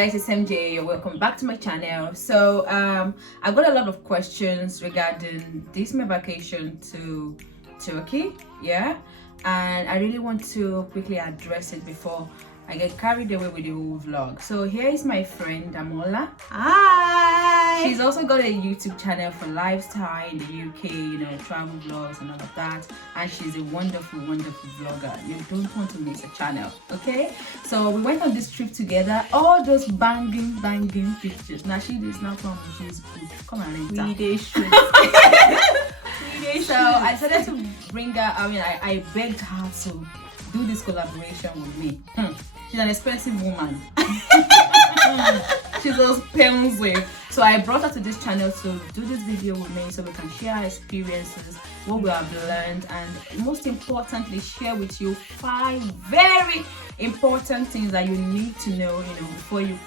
guys, it's MJ. Welcome back to my channel. So I got a lot of questions regarding this my vacation to Turkey, yeah, and I really want to quickly address it before I get carried away with the whole vlog. So here is my friend Damola. Hi! She's also got a YouTube channel for lifestyle in the UK, you know, travel vlogs and all of that. And she's a wonderful, wonderful vlogger. You don't want to miss her channel, okay? So we went on this trip together. All those banging pictures. Now she is now from Facebook. Come and rent So I decided to bring her. I mean, I begged her to do this collaboration with me. She's an expensive woman. She's expensive. So I brought her to this channel to do this video with me so we can share our experiences, what we have learned, and most importantly, share with you 5 very important things that you need to know, before you,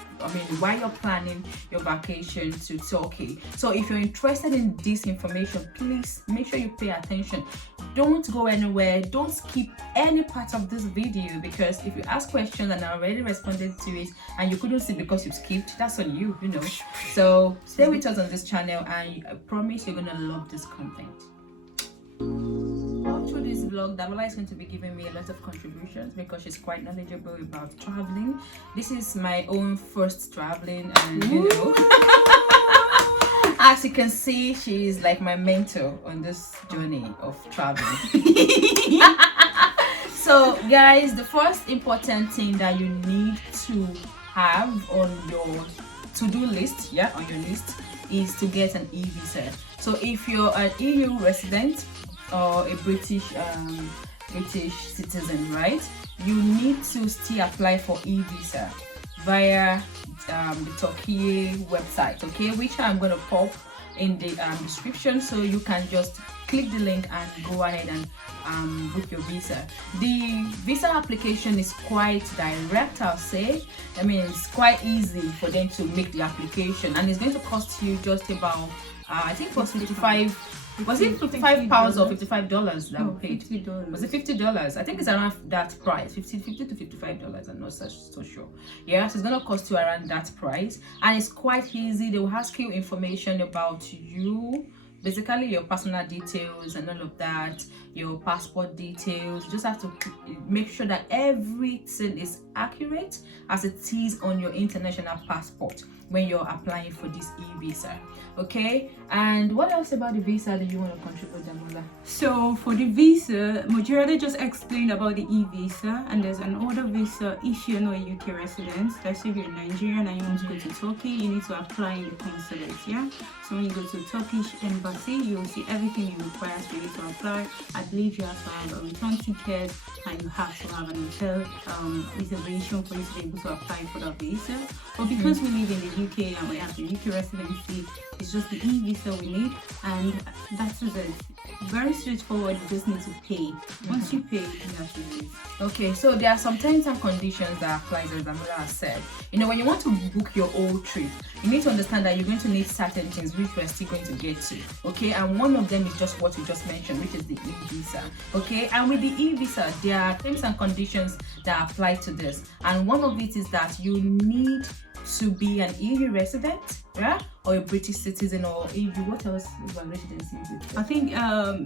while you're planning your vacation to Turkey. So if you're interested in this information, please make sure you pay attention. Don't go anywhere. Don't skip any part of this video, because if you ask questions and I already responded to it and you couldn't see because you skipped, that's on you, So stay with us on this channel and I promise you're gonna love this content. All through this vlog, Damola is going to be giving me a lot of contributions because she's quite knowledgeable about traveling. This is my own first traveling, and as you can see, she is like my mentor on this journey of traveling. So guys, the first important thing that you need to have on your to-do list, on your list, is to get an e-visa. So if you're an EU resident or a British citizen, right, you need to still apply for e-visa via the Turkey website, okay, which I'm gonna pop in the description, so you can just click the link and go ahead and book your visa. The visa application is quite direct, I'll say. I mean, it's quite easy for them to make the application, and it's going to cost you just about I think it was 55. Was it 55 pounds or $55 that we paid? $50. Was it $50? I think it's around that price, $50 to $55. I'm not so sure. Yeah, so it's gonna cost you around that price, and it's quite easy. They will ask you information about you, basically your personal details and all of that, your passport details. You just have to make sure that everything is accurate as it is on your international passport when you're applying for this e-visa, okay? And what else about the visa do you want to contribute, Damola? So for the visa, Mujirade just explained about the e-visa, and there's another visa if you're not a UK resident. That's if you're Nigerian and you want to go to Turkey, you need to apply in the consulate, yeah? So when you go to the Turkish embassy, you'll see everything it requires for you to apply. I believe you have to have a return ticket and you have to have an hotel reservation for you to be able to apply for that visa. But because we live in the UK and we have the UK residency, it's just the e-visa we need, and that's it. Very straightforward. You just need to pay. Once you pay, you have to leave. Okay, so there are some terms and conditions that apply, as Damola has said. When you want to book your whole trip, you need to understand that you're going to need certain things which we're still going to get to, okay? And one of them is just what you just mentioned, which is the e-visa, okay? And with the e-visa, there are terms and conditions that apply to this, and one of it is that you need to be an EU resident, yeah, or a British citizen, or EU. What else is one residency? I think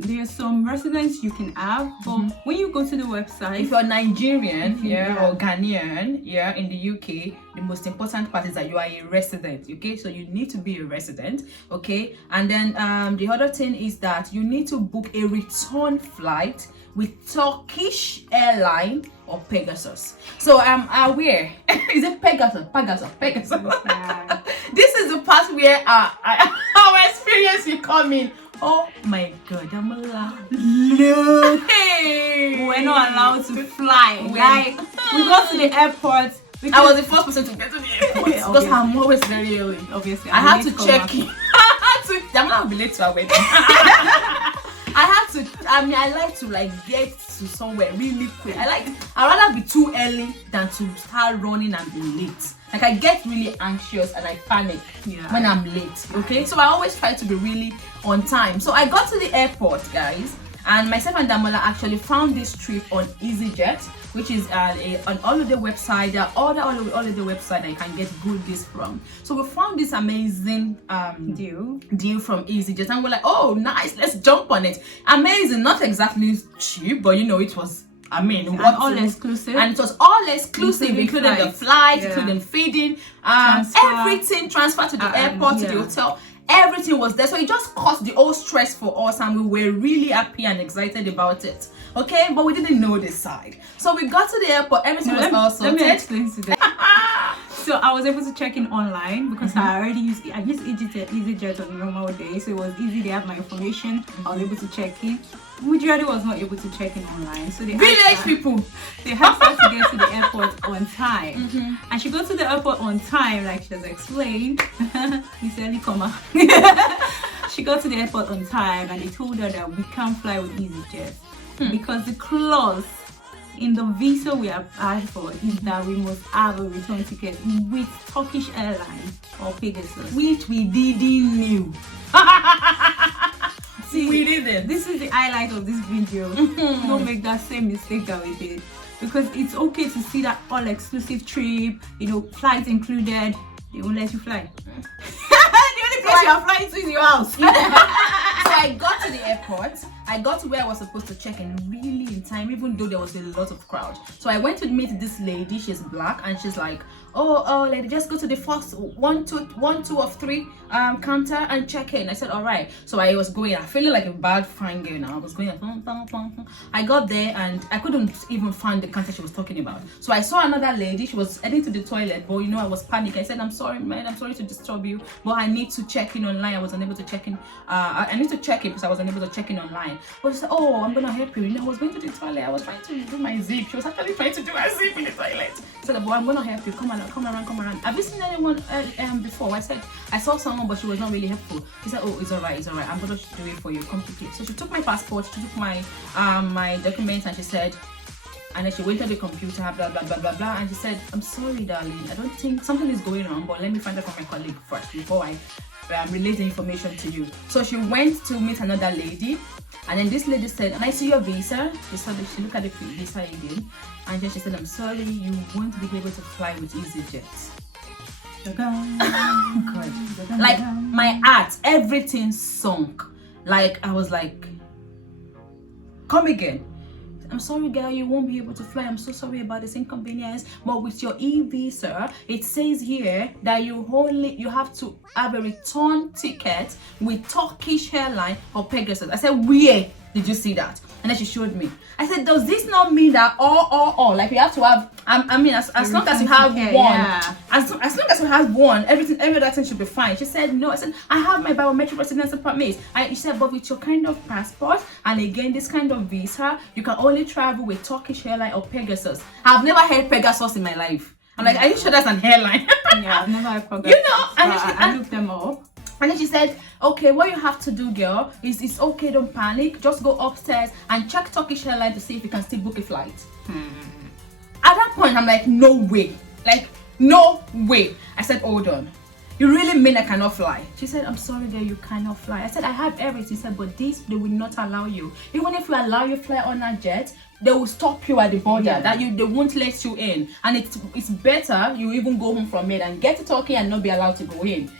there's some residents you can have, but when you go to the website, if you're Nigerian, or Ghanaian, in the UK, the most important part is that you are a resident, okay? So you need to be a resident, okay? And then the other thing is that you need to book a return flight with Turkish airline or Pegasus. So I'm aware. Is it Pegasus? This is the part where our experience will come in. Oh my God, Damola. Look, hey, we're not allowed to fly. Like, we go to the airport. I was the first person to get to the airport because I'm always very early. Obviously, I had to check in. Damola will be late to our wedding. I like to get to somewhere really quick. I'd rather be too early than to start running and be late. Like, I get really anxious and I panic when I'm late, okay? So I always try to be really on time. So I got to the airport, guys, And myself and Damola actually found this trip on EasyJet, which is an holiday website. There are other holiday website that you can get good deals from. So we found this amazing deal from EasyJet, and we're like, oh, nice, let's jump on it. Amazing, not exactly cheap, but it was. All exclusive, and it was all exclusive, including the flight, including feeding, everything, transfer to the airport, to the hotel. Everything was there, so it just caused the whole stress for us, and we were really happy and excited about it. Okay, but we didn't know this side. So we got to the airport, everything was all sorted. Let me explain to them. So I was able to check in online because I used EasyJet on a normal day, so it was easy. They have my information. I was able to check in. Mujirade was not able to check in online, so they village people, they had to get to the airport on time. And she got to the airport on time, like she has explained. Miss Ellie, she got to the airport on time, and they told her that we can't fly with EasyJet because the clause in the visa we applied for is that we must have a return ticket with Turkish Airlines or Pegasus, which we didn't knew. See, we didn't. This is the highlight of this video. Don't make that same mistake that we did, because it's okay to see that all exclusive trip, flights included. They won't let you fly. The only place you are flying to is your house. So I got to the airport. I got to where I was supposed to check in really in time, even though there was a lot of crowd. So I went to meet this lady. She's black, and she's like, oh lady, just go to the first one, two of three counter and check in. I said, all right. So I was going, I'm feeling like a bad fine girl now. I was going, I got there and I couldn't even find the counter she was talking about. So I saw another lady. She was heading to the toilet, but I was panicking. I said, I'm sorry, man, I'm sorry to disturb you, but I need to check in online. I was unable to check in. I need to check in because I was unable to check in online. But she said, oh, I'm gonna help you. I was going to the toilet. I was trying to do my zip. She was actually trying to do her zip in the toilet. I said, but I'm gonna help you. Come around. Have you seen anyone before? I said, I saw someone, but she was not really helpful. She said, oh, it's all right. I'm gonna do it for you. Come quickly. So she took my passport, she took my my documents, and she said, and then she went on the computer, blah blah blah blah blah, and she said, I'm sorry, darling, I don't think something is going on, but let me find out from my colleague first before I relay the information to you. So she went to meet another lady, and then this lady said, and I see your visa. She looked at the visa again, and then she said, I'm sorry, you won't be able to fly with EasyJet. God. Like my heart, everything sunk. Like I was like, come again. I'm sorry, girl, you won't be able to fly. I'm so sorry about this inconvenience. But with your e-visa, it says here that you have to have a return ticket with Turkish Airlines or Pegasus. I said, where did you see that? And then she showed me. I said, does this not mean that like you have to have? As long as you have one, as long as you have one, every other thing should be fine. She said, no. I said, I have my biometric residency permit. She said, but with your kind of passport and again this kind of visa, you can only travel with Turkish Airlines or Pegasus. I've never heard Pegasus in my life. I'm like, are you sure that's an airline? Yeah, I've never heard Pegasus. And I looked them up. And then she said, okay, what you have to do, girl, is it's okay, don't panic. Just go upstairs and check Turkish Airlines to see if you can still book a flight. At that point, I'm like, no way. Like, no way. I said, hold on. You really mean I cannot fly? She said, I'm sorry, girl, you cannot fly. I said, I have everything. She said, but this, they will not allow you. Even if we allow you to fly on a jet, they will stop you at the border. They won't let you in. And it's better you even go home from it and get to Turkey and not be allowed to go in.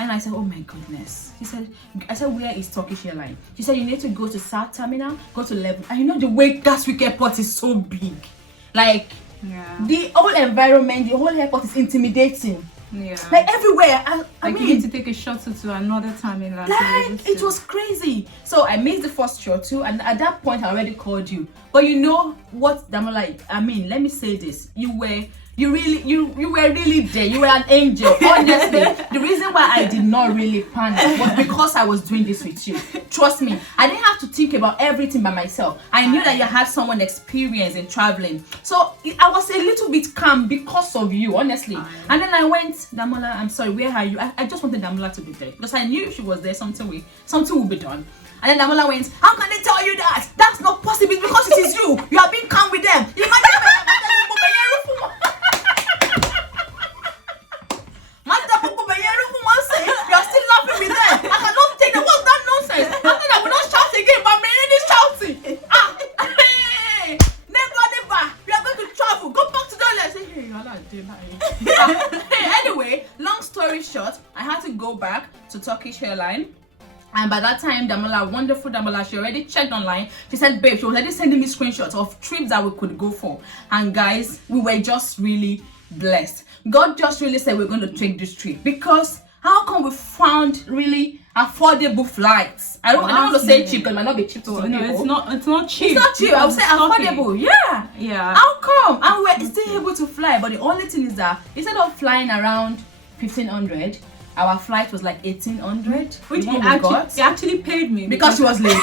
And I said, oh my goodness. I said, where is Turkish Airlines? She said, you need to go to South Terminal, go to level. And the way Gatwick Airport is so big. Like, the whole environment, the whole airport is intimidating. Yeah. Like everywhere. I mean, you need to take a shuttle to another terminal. Like, it was crazy. So I missed the first shuttle, and at that point I already called you. But you know what, Damola, let me say this. You were really there. You were an angel. Honestly, the reason why I did not really panic was because I was doing this with you. Trust me, I didn't have to think about everything by myself. I knew that you had someone experienced in traveling, so I was a little bit calm because of you, honestly. And then I went, Damola, I'm sorry, where are you? I just wanted Damola to be there because I knew if she was there, something will be done. And then Damola went, how can they tell you that? That's not possible. It's because it is you. You are being calm with them. You are still laughing with them. I cannot take them. What's that nonsense? I thought I would not shout again, but I'm in this Anyway, long story short, I had to go back to Turkish Airlines. And by that time, Damola, wonderful Damola, she already checked online. She said, babe, she was already sending me screenshots of trips that we could go for. And guys, we were just really blessed. God just really said we're going to take this trip because how come we found really affordable flights? I don't want to say cheap because it might not be cheap to some No, people. it's not cheap. It's not cheap. I would say affordable. Yeah. Yeah. How come? And we're still able to fly. But the only thing is that instead of flying around 1,500, our flight was like 1,800. Which he actually paid me because she was late.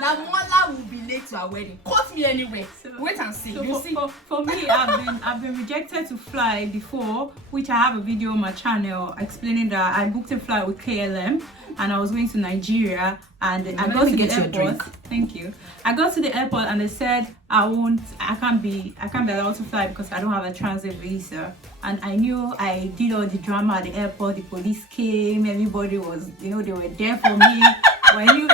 Now Mola will be late to our wedding. Quote me anyway. Wait and see. You see. For me, I've been rejected to fly before, which I have a video on my channel explaining that I booked a flight with KLM and I was going to Nigeria and I got to the airport. Thank you. I got to the airport and they said I can't be allowed to fly because I don't have a transit visa. And I knew I did all the drama at the airport. The police came, everybody was, they were there for me. But I knew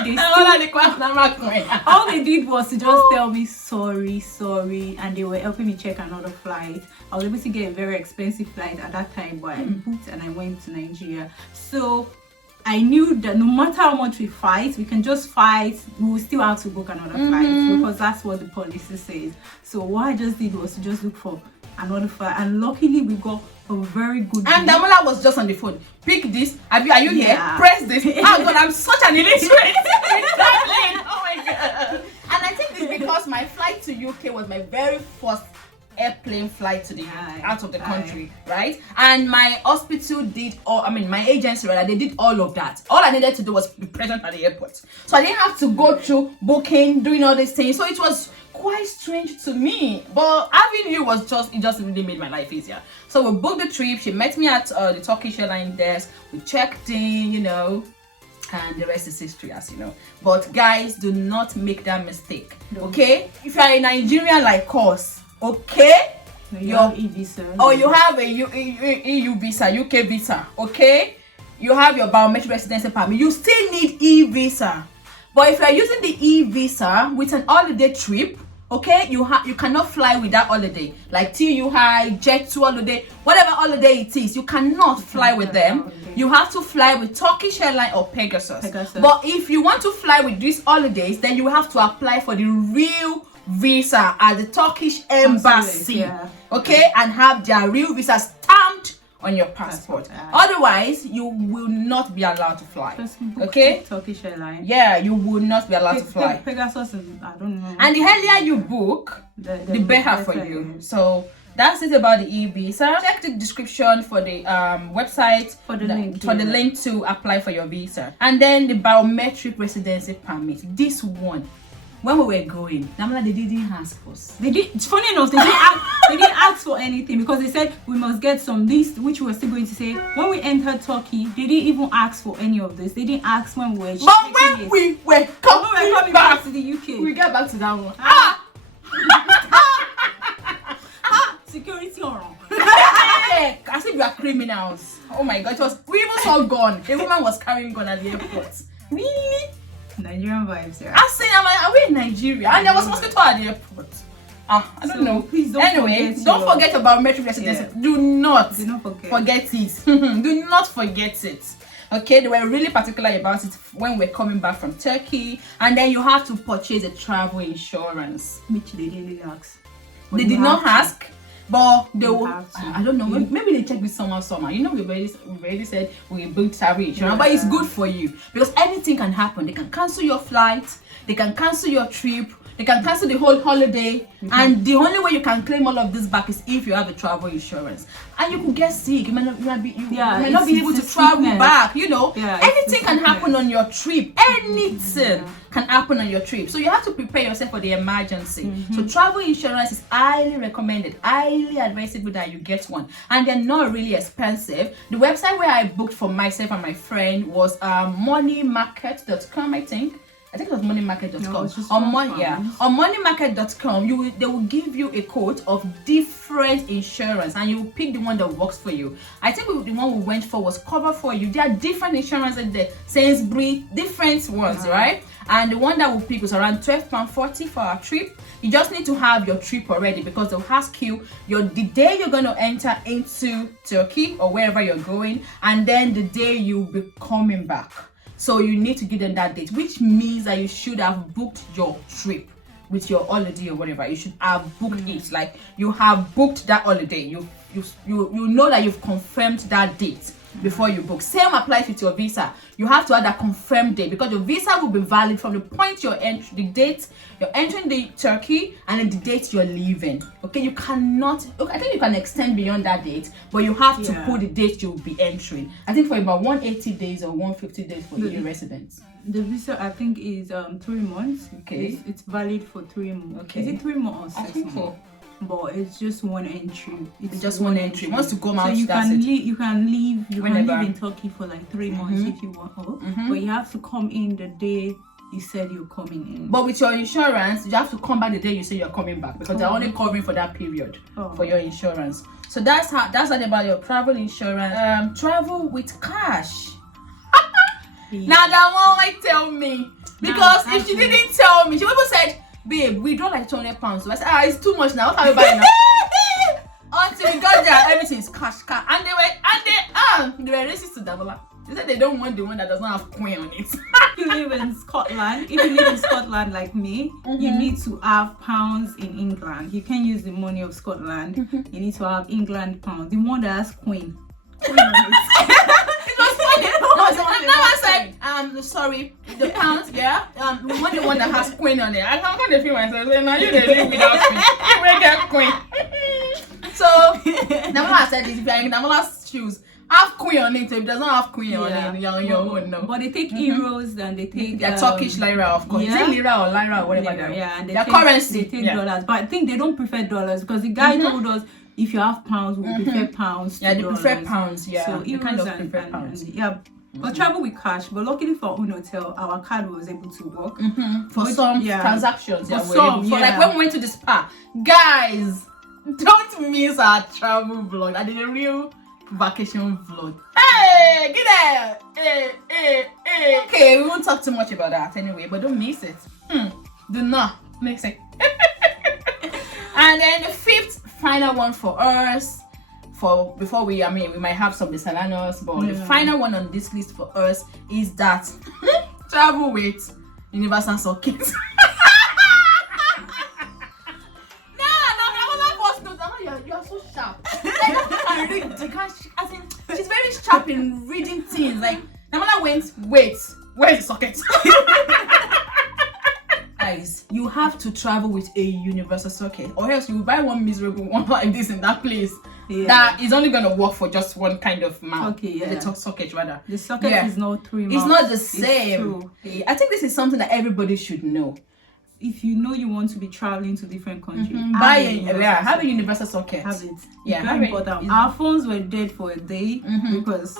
all they did was to just tell me sorry, and they were helping me check another flight. I was able to get a very expensive flight at that time, but I booked and I went to Nigeria. So I knew that no matter how much we fight, we can just fight, we will still have to book another flight because that's what the policy says. So what I just did was to just look for another flight, and luckily we got a very good deal. And Damola was just on the phone. Pick this. Are you here? Press this. Oh God, I'm such an illiterate. Oh my God. And I think it's because my flight to UK was my very first airplane flight to the out of the country, right? And my hospital did my agency rather, they did all of that. All I needed to do was be present at the airport, so I didn't have to go through booking, doing all these things. So it was quite strange to me, but having you was just really made my life easier. So we booked the trip. She met me at the Turkish Airlines desk. We checked in, and the rest is history, as you know. But guys, do not make that mistake. Okay, if you are a Nigerian like us, okay, you have e-visa, or you have a EU visa, UK visa, okay, you have your biometric residency permit, you still need e-visa. But if you are using the e-visa with an holiday trip, okay, you cannot fly with that holiday, like TUI, Jet2 holiday, whatever holiday it is, you cannot fly with them. You have to fly with Turkish Airlines or Pegasus. But if you want to fly with these holidays, then you have to apply for the real visa at the Turkish embassy, okay, and have their real visa stamped on your passport. Otherwise, you will not be allowed to fly. Okay, Turkish Airlines. Yeah, you will not be allowed to fly. Pegasus, I don't know. And the earlier you book, the better for you. So that's it about the e-visa. Check the description for the website for the link to apply for your visa. And then the biometric residency permit. This one, when we were going, Damola, they didn't ask us. It's funny enough, they didn't ask for anything because they said we must get some list, which we were still going to say. When we entered Turkey, they didn't even ask for any of this. They didn't ask when we were checking. But when we were coming back to the UK, we get back to that one. Security around. As if we are criminals. Oh my God, we even saw gun. A woman was carrying gun at the airport. Really? Nigerian vibes, yeah. I said, are we in Nigeria? And there was mosquito at the airport. I don't know. Please don't forget about biometric residency. Yeah. Do not forget it. Do not forget it. Okay, they were really particular about it when we're coming back from Turkey. And then you have to purchase a travel insurance, which they didn't ask. They did not ask. But they will, I don't know, maybe they check with somehow. You know, we've already said we booked travel insurance, but it's good for you because anything can happen. They can cancel your flight, they can cancel your trip, they can cancel the whole holiday, and the only way you can claim all of this back is if you have a travel insurance. And you could get sick, you might not be able to travel back, anything can happen on your trip. Anything can happen on your trip, so you have to prepare yourself for the emergency. So travel insurance is highly recommended, highly advisable that you get one, and they're not really expensive. The website where I booked for myself and my friend was moneymarket.com, I think. I think it was moneymarket.com. No, it's just on £4. on moneymarket.com, they will give you a quote of different insurance, and you pick the one that works for you. I think the one we went for was Cover For You. There are different insurances there, Sainsbury's, different ones, right? And the one that we pick was around £12.40 for our trip. You just need to have your trip already, because they'll ask you the day you're going to enter into Turkey or wherever you're going, and then the day you'll be coming back. So you need to give them that date, which means that you should have booked your trip with your holiday or whatever. You should have booked it. Like, you have booked that holiday. You know that you've confirmed that date before you book. Same applies with your visa. You have to have that confirmed date, because your visa will be valid from the point the date you're entering the Turkey and then the date you're leaving. Okay, you cannot. Okay, I think you can extend beyond that date, but you have to put the date you'll be entering. I think for about 180 days or 150 days for EU residents. The visa, I think, is 3 months. Okay, it's valid for 3 months. Okay, is it 3 months or 6 I think months? But it's just one entry. It's just one entry. Once to come out, so you can leave. You can live in Turkey for like 3 months if you want. But you have to come in the day you said you're coming in. But with your insurance, you have to come back the day you say you're coming back, because they're only covering for that period for your insurance. So that's what about your travel insurance. Travel with cash. Now that one might tell me, because if she didn't tell me, she would have said, babe, we draw like £200. So I said, it's too much now. What are we buying now? Until we got there, everything's cash. And they were racist to Dabola. They said they don't want the one that does not have coin on it. If you live in Scotland, like me, you need to have pounds in England. You can't use the money of Scotland. You need to have England pounds. The one that has coin on it. It was funny. Now I said, sorry, the pounds, we want the one that has queen on it. I'm going to feel myself saying, now you live without queen. We get queen. So, now I said this, if you're in Namola's shoes, have queen on it. If it does not have queen on it, you're on your own, no. But they take euros and they take Turkish lira, of course. Is it lira or lira or whatever? And their currency. They take dollars. But I think they don't prefer dollars, because the guy told us, if you have pounds, we prefer pounds to dollars. They prefer pounds, So euros kind of prefer pounds. But travel with cash. But luckily for Unotel, our card was able to work for some transactions. For some, like when we went to the spa, guys, don't miss our travel vlog. I did a real vacation vlog. Hey, get there! Hey. Okay, we won't talk too much about that anyway, but don't miss it. Do not miss it. And then the fifth final one for us, before we might have some miscellaneous, but the final one on this list for us is that travel with universal socket. You are so sharp. She's very sharp in reading things. Like, Namala went, wait, where's the socket? Guys, you have to travel with a universal socket, or else you will buy one miserable one like this in that place that is only going to work for just one kind of mount. The socket rather. The socket is not 3 months. It's not the same. I think this is something that everybody should know. If you know you want to be traveling to different countries, have a universal socket. Have it. Very important. Our phones were dead for a day because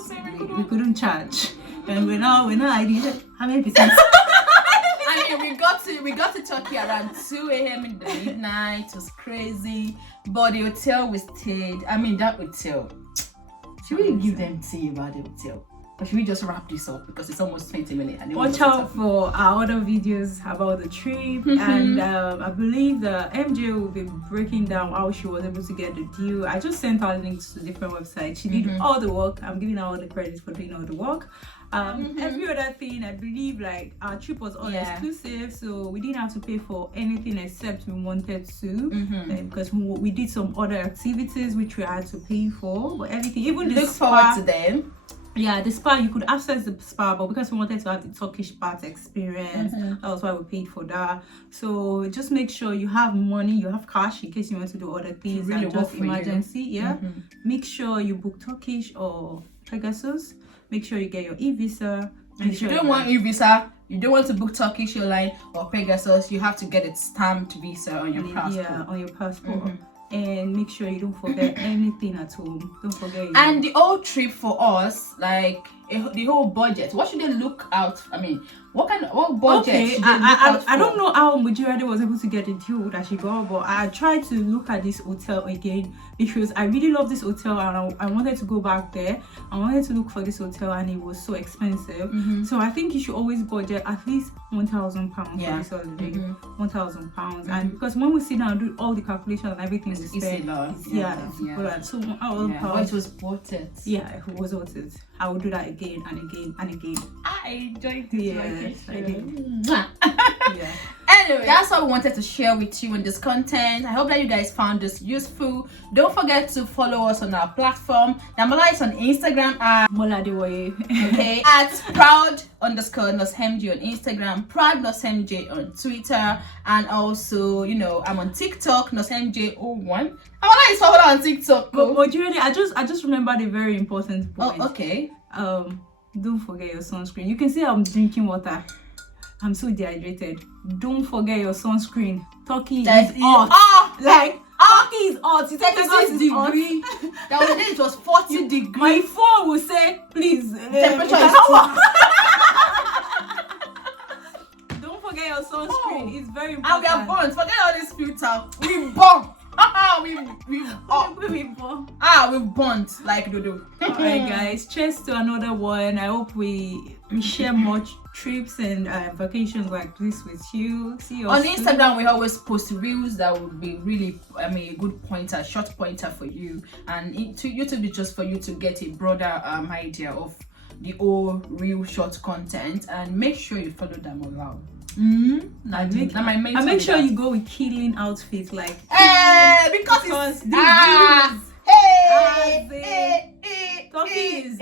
we couldn't charge, and we're now hiding. How many percent? I mean, we got to Turkey around 2 a.m. in the midnight. It was crazy, but the hotel we stayed. That hotel. Should we give them tea about the hotel? Or should we just wrap this up, because it's almost 20 minutes? Watch out for our other videos about the trip, and I believe the MJ will be breaking down how she was able to get the deal. I just sent her links to different websites. She did all the work. I'm giving her all the credit for doing all the work. Every other thing, I believe, like, our trip was all exclusive, so we didn't have to pay for anything except we wanted to, because we did some other activities which we had to pay for, but everything, even the look forward to them. The spa, you could access the spa, but because we wanted to have the Turkish bath experience, that was why we paid for that. So just make sure you have money, you have cash in case you want to do other things, really, and just emergency. Make sure you book Turkish or Pegasus. Make sure you get your e-visa. If you don't want e-visa, you don't want to book Turkish Airlines or Pegasus, you have to get a stamped visa on your passport. On your passport. And make sure you don't forget anything at home. Don't forget. And the whole trip for us, like, the whole budget, what should they look out? I mean, what budget Okay, should they look out for? I don't know how Mujirade was able to get the deal that she got, but I tried to look at this hotel again because I really love this hotel and I wanted to go back there. I wanted to look for this hotel and it was so expensive. So I think you should always budget at least £1,000 for this holiday. £1,000, and because when we sit down and do all the calculations and everything, It's a lot. So But it was worth it. Yeah, it was worth it. I will do that again and again and again. I enjoyed it. Yes, I did. Yeah. Anyway, that's all we wanted to share with you in this content. I hope that you guys found this useful. Don't forget to follow us on our platform. Damola is on Instagram at Moladewoye. okay at proud_NosMJ on Instagram, proud_NosMJ on Twitter, and also I'm on TikTok, NosMJ01. Damola is followed on TikTok. But Mojirade, I just remembered a very important point. Oh, okay. Don't forget your sunscreen. You can see I'm drinking water. I'm so dehydrated. Don't forget your sunscreen. Turkey is hot. Turkey is hot. You take 36 degrees. That was the day it was 40 degrees. My phone will say, please. Temperature is Don't forget your sunscreen. It's very and important. we are burnt. Forget all this filter. We burnt. We've burnt like dodo. Alright guys, cheers to another one. I hope we share more trips and vacations like this with you. See you on soon. Instagram. We always post reels that would be really a good pointer, short pointer for you, and YouTube is just for you to get a broader idea of the whole real short content. And make sure you follow them around. Make sure you go with killing outfits like because these Turkeys.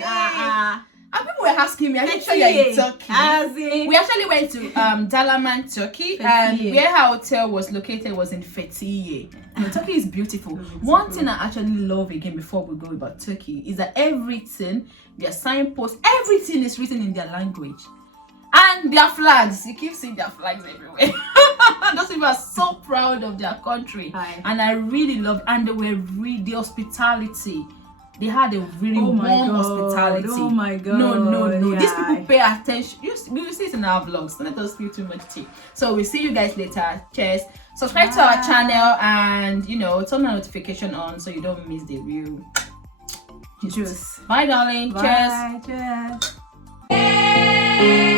And people were asking me, are you sure you're in Turkey? We actually went to Dalaman, Turkey, and where our hotel was located was in Fethiye. Turkey is beautiful. One thing I actually love again before we go about Turkey is that everything, their signposts, everything is written in their language. And their flags, you keep seeing their flags everywhere. Those people are so proud of their country. And I really loved, and they were the hospitality. They had a really warm hospitality. Oh my god. No. These people pay attention. You see it in our vlogs. Don't let us spill too much tea. So we'll see you guys later. Cheers. Subscribe to our channel and turn the notification on so you don't miss the real juice. Bye darling. Bye. Cheers.